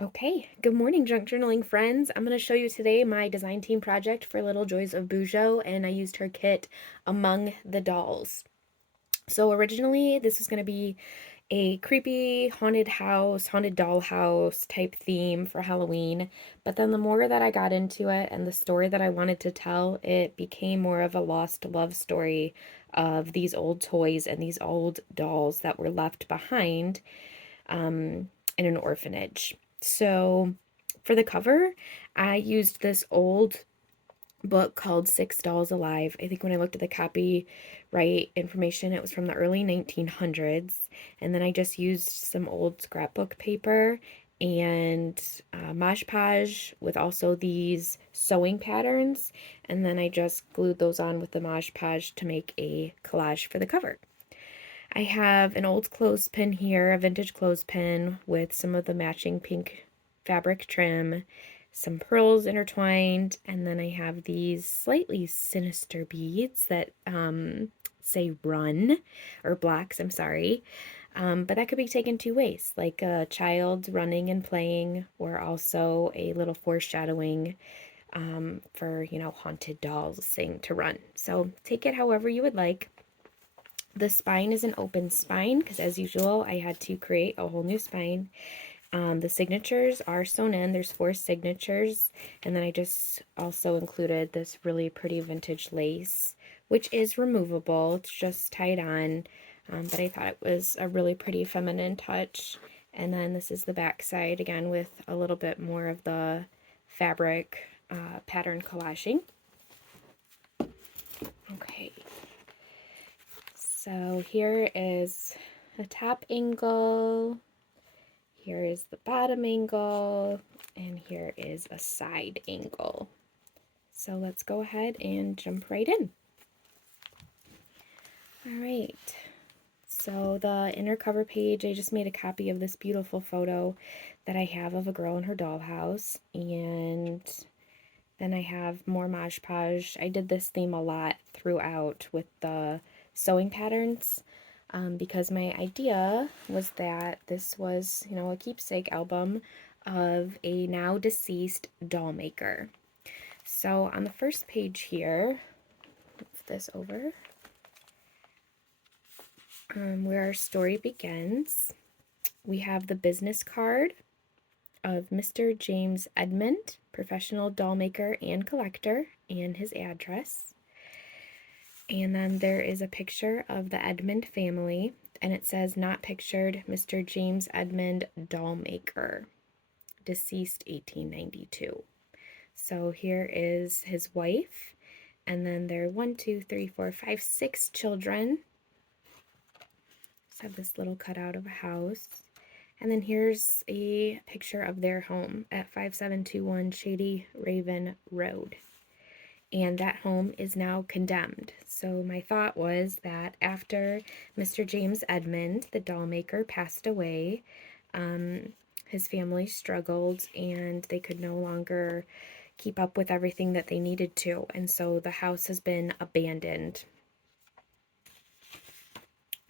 Okay, good morning, junk journaling friends. I'm going to show you today my design team project for Little Joys of Bujo, and I used her kit Among the Dolls. So originally, this was going to be a creepy haunted house, haunted dollhouse type theme for Halloween. But then the more that I got into it and the story that I wanted to tell, it became more of a lost love story of these old toys and these old dolls that were left behind in an orphanage. So for the cover, I used this old book called Six Dolls Alive. I think when I looked at the copyright information, it was from the early 1900s. And then I just used some old scrapbook paper and Mod Podge with also these sewing patterns. And then I just glued those on with the Mod Podge to make a collage for the cover. I have an old clothespin here, a vintage clothespin with some of the matching pink fabric trim, some pearls intertwined, and then I have these slightly sinister beads that say run, or blocks, I'm sorry. But that could be taken two ways, like a child running and playing, or also a little foreshadowing for, haunted dolls saying to run. So take it however you would like. The spine is an open spine because, as usual, I had to create a whole new spine. The signatures are sewn in. There's 4 signatures. And then I just also included this really pretty vintage lace, which is removable. It's just tied on. But I thought it was a really pretty feminine touch. And then this is the back side, again, with a little bit more of the fabric pattern collaging. Okay. So here is a top angle, here is the bottom angle, and here is a side angle. So let's go ahead and jump right in. All right, so the inner cover page, I just made a copy of this beautiful photo that I have of a girl in her dollhouse, and then I have more Mod Podge. I did this theme a lot throughout with the sewing patterns because my idea was that this was, a keepsake album of a now deceased doll maker. So on the first page here, move this over, where our story begins, we have the business card of Mr. James Edmond, professional doll maker and collector, and his address. And then there is a picture of the Edmond family, and it says, not pictured, Mr. James Edmond, doll maker, deceased 1892. So here is his wife, and then there are 1, 2, 3, 4, 5, 6 children. Just have this little cutout of a house. And then here's a picture of their home at 5721 Shady Raven Road. And that home is now condemned. So my thought was that after Mr. James Edmond, the doll maker, passed away, his family struggled and they could no longer keep up with everything that they needed to. And so the house has been abandoned.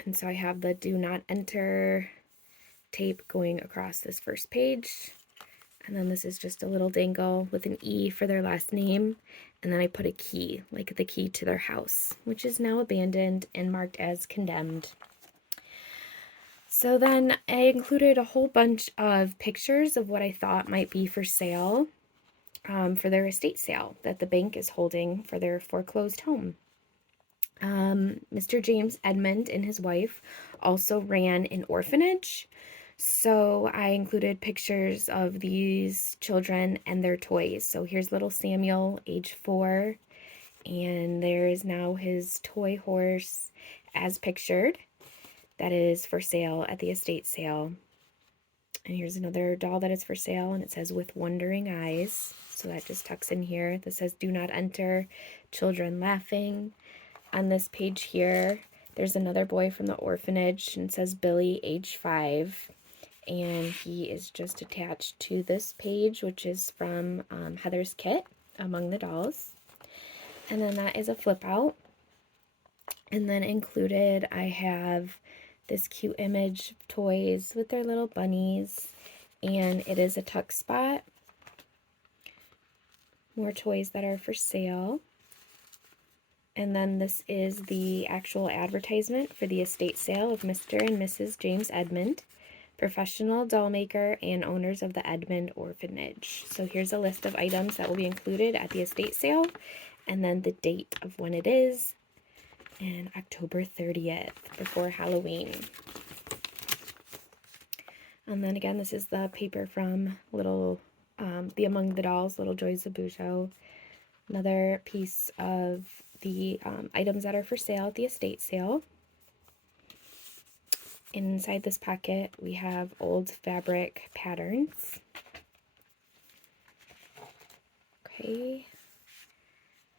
And so I have the do not enter tape going across this first page. And then this is just a little dangle with an E for their last name. And then I put a key, like the key to their house, which is now abandoned and marked as condemned. So then I included a whole bunch of pictures of what I thought might be for sale for their estate sale that the bank is holding for their foreclosed home. Mr. James Edmond and his wife also ran an orphanage. So I included pictures of these children and their toys. So here's little Samuel, age 4, and there is now his toy horse as pictured. That is for sale at the estate sale. And here's another doll that is for sale, and it says with wondering eyes. So that just tucks in here. This says do not enter, children laughing. On this page here, there's another boy from the orphanage, and it says Billy, age 5. And he is just attached to this page, which is from Heather's kit, Among the Dolls. And then that is a flip out. And then included, I have this cute image of toys with their little bunnies. and it is a tuck spot. More toys that are for sale. And then this is the actual advertisement for the estate sale of Mr. and Mrs. James Edmond, professional doll maker and owners of the Edmond orphanage. So here's a list of items that will be included at the estate sale, and then the date of when it is, and October 30th, before Halloween. And then again, this is the paper from the Among the Dolls, Little Joys of Bujo. Another piece of the items that are for sale at the estate sale. Inside this pocket, we have old fabric patterns. Okay,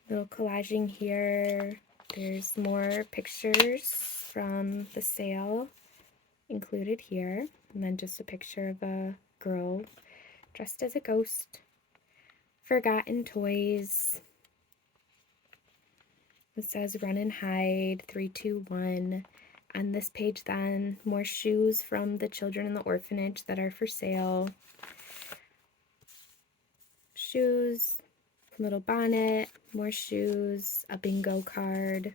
little collaging here. There's more pictures from the sale included here. And then just a picture of a girl dressed as a ghost. Forgotten toys. It says Run and Hide, 3, 2, 1. On this page then, more shoes from the children in the orphanage that are for sale. Shoes, little bonnet, more shoes, a bingo card.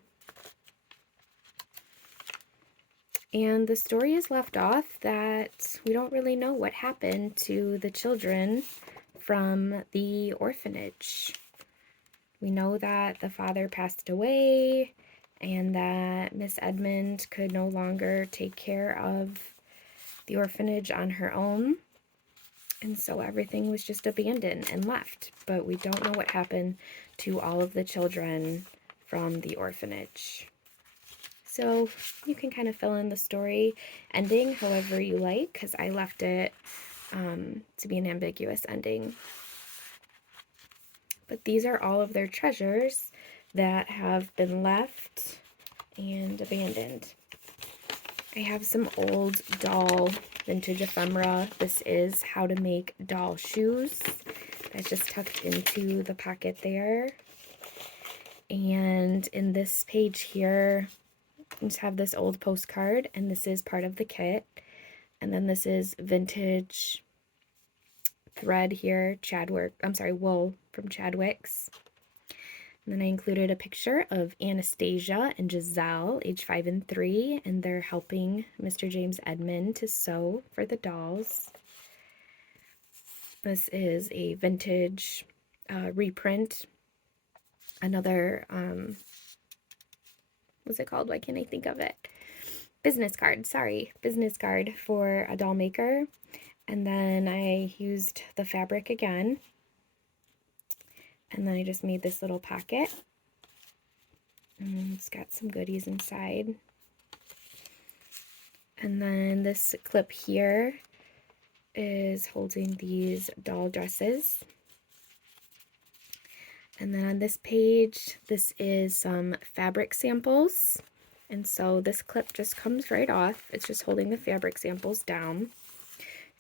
And the story is left off that we don't really know what happened to the children from the orphanage. We know that the father passed away and that Miss Edmond could no longer take care of the orphanage on her own. And so everything was just abandoned and left. But we don't know what happened to all of the children from the orphanage. So you can kind of fill in the story ending however you like, because I left it to be an ambiguous ending. But these are all of their treasures that have been left and abandoned. I have some old doll vintage ephemera. This is how to make doll shoes. That's just tucked into the pocket there. And in this page here, I just have this old postcard, and this is part of the kit. And then this is vintage thread here, wool from Chadwick's. And then I included a picture of Anastasia and Giselle, age 5 and 3, and they're helping Mr. James Edmond to sew for the dolls. This is a vintage reprint. Another, what's it called? Why can't I think of it? Business card for a doll maker. And then I used the fabric again. And then I just made this little pocket. And it's got some goodies inside. And then this clip here is holding these doll dresses. And then on this page, this is some fabric samples. And so this clip just comes right off. It's just holding the fabric samples down.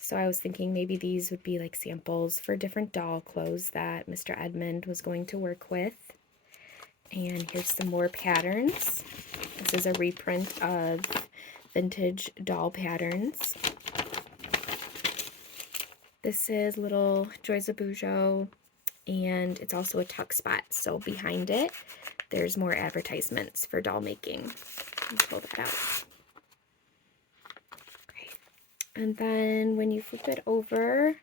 So I was thinking maybe these would be like samples for different doll clothes that Mr. Edmond was going to work with. And here's some more patterns. This is a reprint of vintage doll patterns. This is Little Joys of Bujo, and it's also a tuck spot. So behind it, there's more advertisements for doll making. Let me pull that out. And then when you flip it over,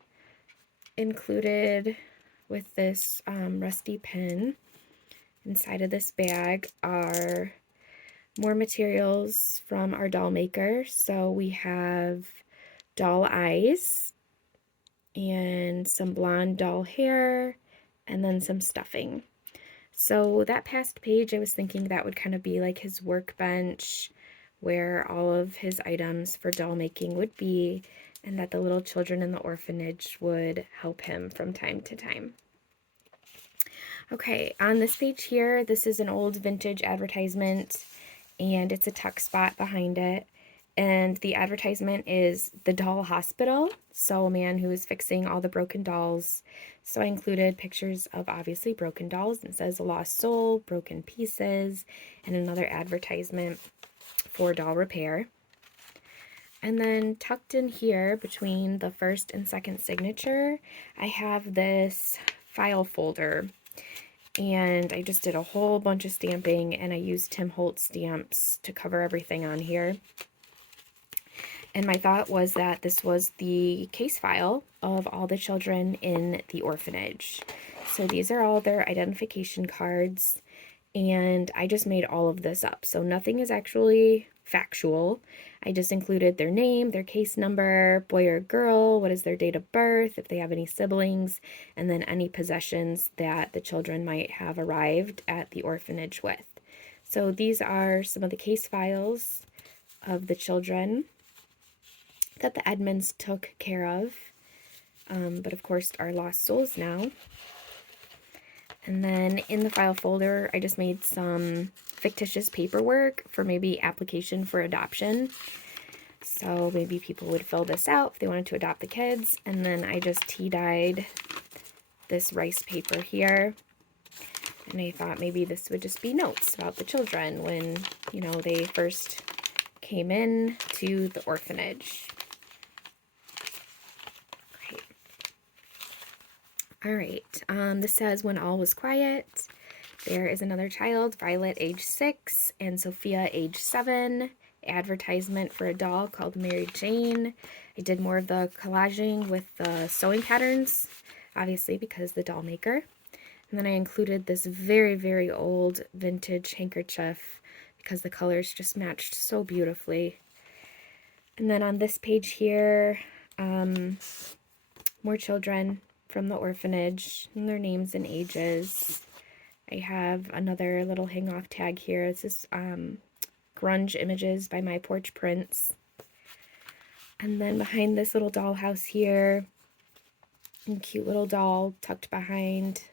included with this rusty pin inside of this bag are more materials from our doll maker. So we have doll eyes and some blonde doll hair and then some stuffing. So that past page, I was thinking that would kind of be like his workbench, where all of his items for doll making would be, and that the little children in the orphanage would help him from time to time. Okay, on this page here, this is an old vintage advertisement, and it's a tuck spot behind it. And the advertisement is the doll hospital, so a man who is fixing all the broken dolls. So I included pictures of obviously broken dolls. It says a lost soul, broken pieces, and another advertisement for doll repair. And then tucked in here between the first and second signature, I have this file folder. And I just did a whole bunch of stamping, and I used TimHoltz stamps to cover everything on here. And my thought was that this was the case file of all the children in the orphanage. So these are all their identification cards, and I just made all of this up. So nothing is actually factual. I just included their name, their case number, boy or girl, what is their date of birth, if they have any siblings, and then any possessions that the children might have arrived at the orphanage with. So these are some of the case files of the children that the Edmonds took care of, but of course are lost souls now. And then in the file folder, I just made some fictitious paperwork for maybe application for adoption. So maybe people would fill this out if they wanted to adopt the kids. And then I just tea-dyed this rice paper here. And I thought maybe this would just be notes about the children when, you know, they first came in to the orphanage. Great. All right, this says, when all was quiet, there is another child, Violet, age 6, and Sophia, age 7. Advertisement for a doll called Mary Jane. I did more of the collaging with the sewing patterns, obviously because the doll maker. And then I included this very, very old vintage handkerchief because the colors just matched so beautifully. And then on this page here, more children from the orphanage and their names and ages. I have another little hang-off tag here. This is Grunge images by My Porch Prints. And then behind this little dollhouse here, a cute little doll tucked behind.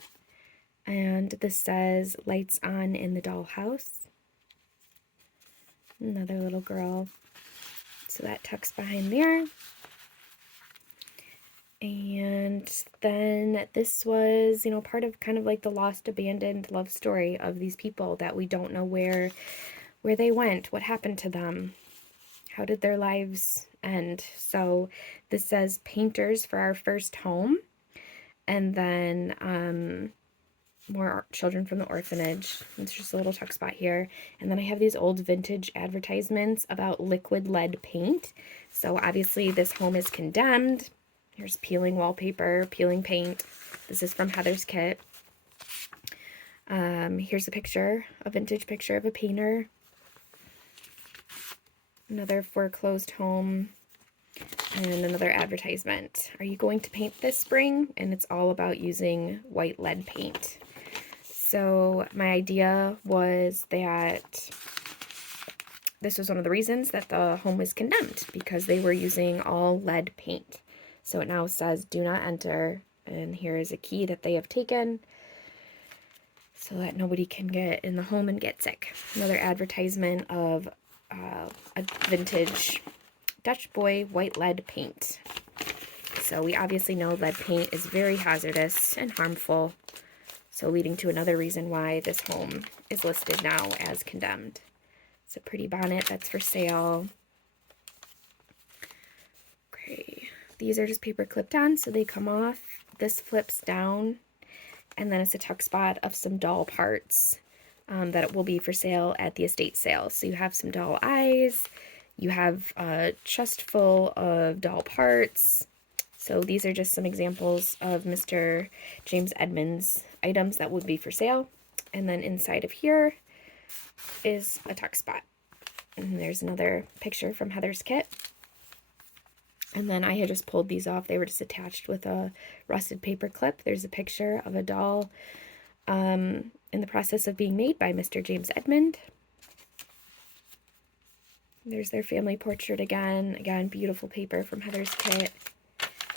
And this says, lights on in the dollhouse. Another little girl. So that tucks behind there. And then this was, you know, part of kind of like the lost, abandoned love story of these people that we don't know where they went, what happened to them, how did their lives end. So this says painters for our first home, and then more children from the orphanage. It's just a little tuck spot here. And then I have these old vintage advertisements about liquid lead paint. So obviously this home is condemned. Here's peeling wallpaper, peeling paint. This is from Heather's kit. Here's a picture, a vintage picture of a painter. Another foreclosed home, and another advertisement. Are you going to paint this spring? And it's all about using white lead paint. So my idea was that this was one of the reasons that the home was condemned, because they were using all lead paint. So it now says do not enter, and here is a key that they have taken so that nobody can get in the home and get sick. Another advertisement of a vintage Dutch boy white lead paint. So we obviously know lead paint is very hazardous and harmful, so leading to another reason why this home is listed now as condemned. It's a pretty bonnet that's for sale. Okay, these are just paper clipped on, so they come off. This flips down, and then it's a tuck spot of some doll parts that will be for sale at the estate sale. So you have some doll eyes, you have a chest full of doll parts. So these are just some examples of Mr. James Edmond's items that would be for sale. And then inside of here is a tuck spot. And there's another picture from Heather's kit. And then I had just pulled these off. They were just attached with a rusted paper clip. There's a picture of a doll in the process of being made by Mr. James Edmond. There's their family portrait again. Again, beautiful paper from Heather's kit.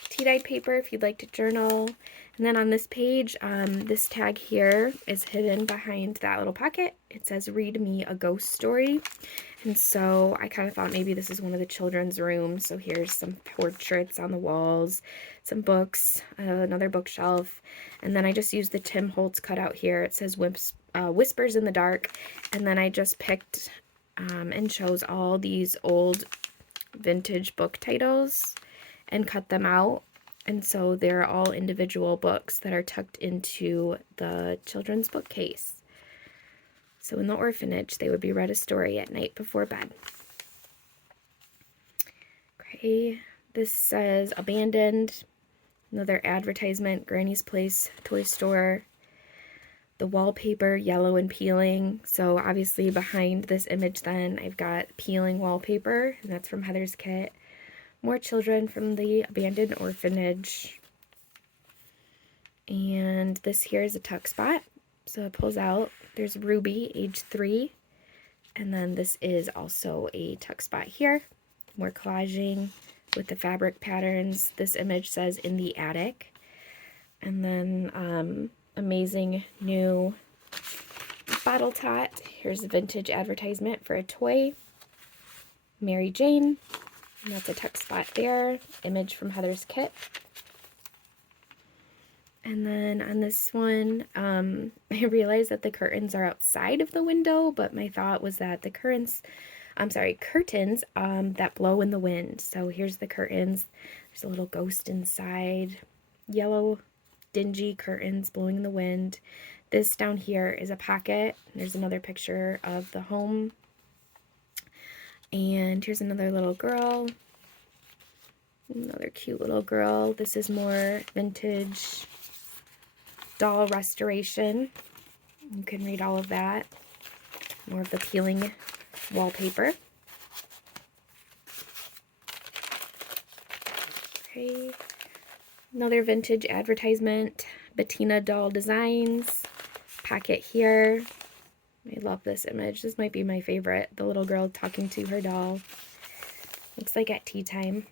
Tea-dyed paper if you'd like to journal. And then on this page, this tag here is hidden behind that little pocket. It says, read me a ghost story. And so I kind of thought maybe this is one of the children's rooms. So here's some portraits on the walls, some books, another bookshelf. And then I just used the TimHoltz cutout here. It says Whispers in the Dark. And then I just picked and chose all these old vintage book titles and cut them out. And so they're all individual books that are tucked into the children's bookcase. So in the orphanage, they would be read a story at night before bed. Okay, this says abandoned. Another advertisement, Granny's Place toy store. The wallpaper, yellow and peeling. So obviously behind this image then, I've got peeling wallpaper, and that's from Heather's kit. More children from the abandoned orphanage. And this here is a tuck spot. So it pulls out. There's Ruby, age 3. And then this is also a tuck spot here. More collaging with the fabric patterns. This image says in the attic. And then amazing new bottle tot. Here's a vintage advertisement for a toy. Mary Jane. And that's a tuck spot there. Image from Heather's kit. And then on this one, I realized that the curtains are outside of the window, but my thought was that the curtains that blow in the wind. So here's the curtains. There's a little ghost inside. Yellow, dingy curtains blowing in the wind. This down here is a pocket. There's another picture of the home. And here's another little girl. Another cute little girl. This is more vintage doll restoration. You can read all of that. More of the peeling wallpaper. Okay. Another vintage advertisement. Bettina doll designs. Pocket here. I love this image. This might be my favorite. The little girl talking to her doll. Looks like at tea time.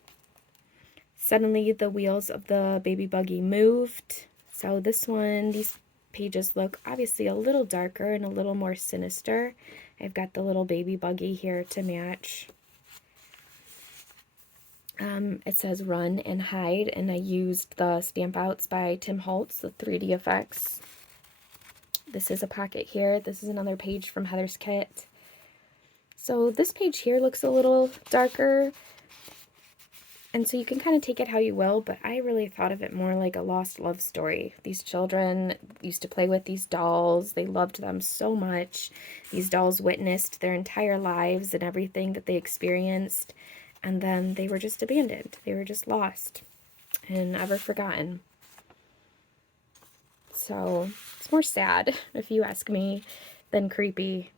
Suddenly the wheels of the baby buggy moved. So this one, these pages look obviously a little darker and a little more sinister. I've got the little baby buggy here to match. It says run and hide, and I used the stamp outs by TimHoltz, the 3D effects. This is a pocket here. This is another page from Heather's kit. So this page here looks a little darker. And so you can kind of take it how you will, but I really thought of it more like a lost love story. These children used to play with these dolls. They loved them so much. These dolls witnessed their entire lives and everything that they experienced. And then they were just abandoned. They were just lost and never forgotten. So it's more sad, if you ask me, than creepy.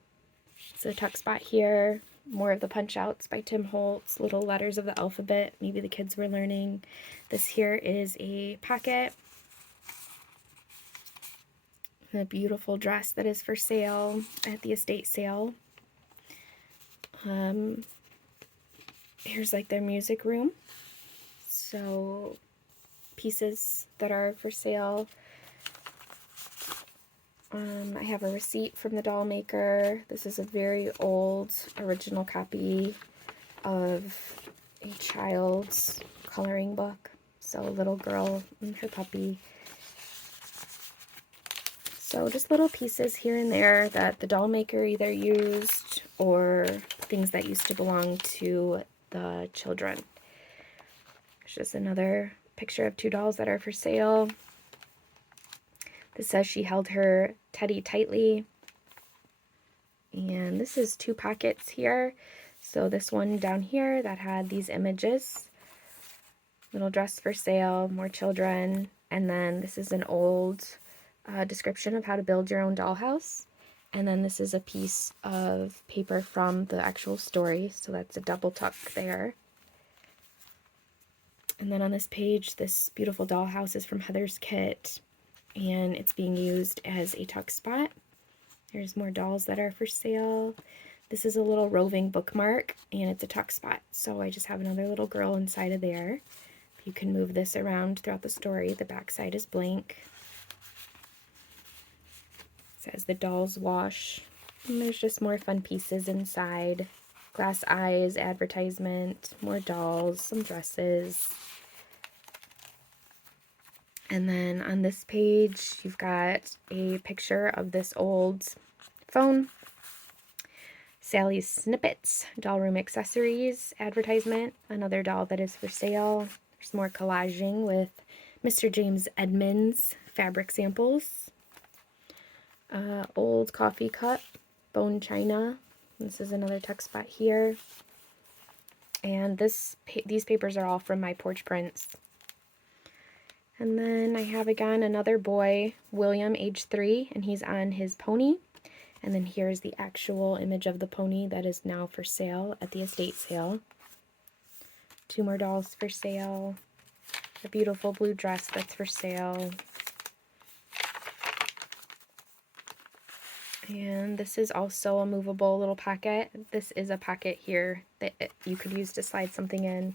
So tuck spot here. More of the punch outs by TimHoltz, little letters of the alphabet. Maybe the kids were learning. This here is a pocket. A beautiful dress that is for sale at the estate sale. Here's like their music room. So pieces that are for sale. I have a receipt from the doll maker. This is a very old original copy of a child's coloring book. So a little girl and her puppy. So just little pieces here and there that the doll maker either used or things that used to belong to the children. There's just another picture of 2 dolls that are for sale. This says she held her teddy tightly. And this is 2 pockets here. So this one down here that had these images. Little dress for sale, more children. And then this is an old description of how to build your own dollhouse. And then this is a piece of paper from the actual story. So that's a double tuck there. And then on this page, this beautiful dollhouse is from Heather's kit. And it's being used as a tuck spot. There's more dolls that are for sale. This is a little roving bookmark, and it's a tuck spot. So I just have another little girl inside of there. You can move this around throughout the story. The back side is blank. It says the dolls wash. And there's just more fun pieces inside. Glass eyes, advertisement, more dolls, some dresses. And then on this page, you've got a picture of this old phone. Sally's Snippets, doll room accessories advertisement, another doll that is for sale. There's more collaging with Mr. James Edmond's fabric samples. Old coffee cup, bone china. This is another tuck spot here. And these papers are all from my porch prints. And then I have again another boy, William, age 3, and he's on his pony. And then here's the actual image of the pony that is now for sale at the estate sale. 2 more dolls for sale. A beautiful blue dress that's for sale. And this is also a movable little pocket. This is a pocket here that you could use to slide something in.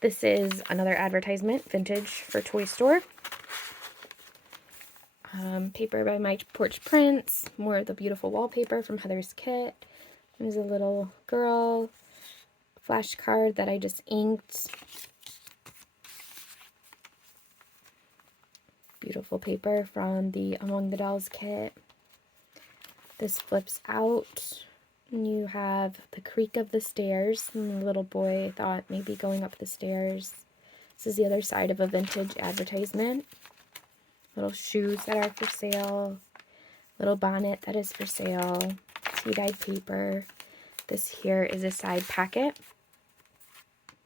This is another advertisement, vintage for Toy Store. Paper by my porch prints. More of the beautiful wallpaper from Heather's kit. There's a little girl flashcard that I just inked. Beautiful paper from the Among the Dolls kit. This flips out, and you have the creak of the stairs, and the little boy thought maybe going up the stairs. This is the other side of a vintage advertisement. Little shoes that are for sale, little bonnet that is for sale, tea-dyed paper. This here is a side pocket.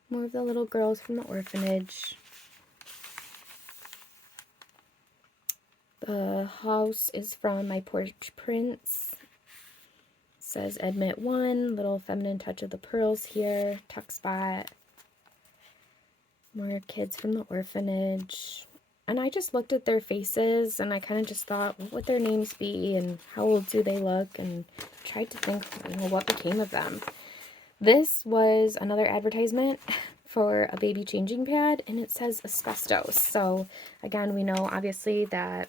More of the little girls from the orphanage. The house is from my porch prints. It says Admit 1, little feminine touch of the pearls here, tuck spot. More kids from the orphanage. And I just looked at their faces and I kind of just thought, what would their names be and how old do they look, and tried to think, what became of them. This was another advertisement for a baby changing pad, and it says asbestos. So again, we know obviously that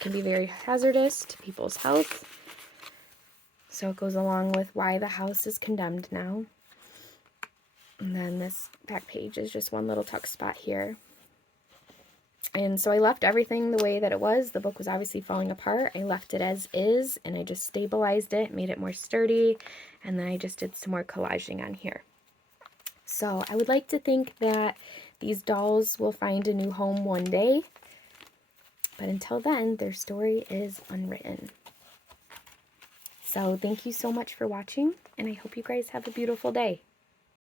can be very hazardous to people's health. So it goes along with why the house is condemned now. And then this back page is just one little tuck spot here. And so I left everything the way that it was. The book was obviously falling apart. I left it as is, and I just stabilized it, made it more sturdy, and then I just did some more collaging on here. So I would like to think that these dolls will find a new home one day. But until then, their story is unwritten. So thank you so much for watching, and I hope you guys have a beautiful day.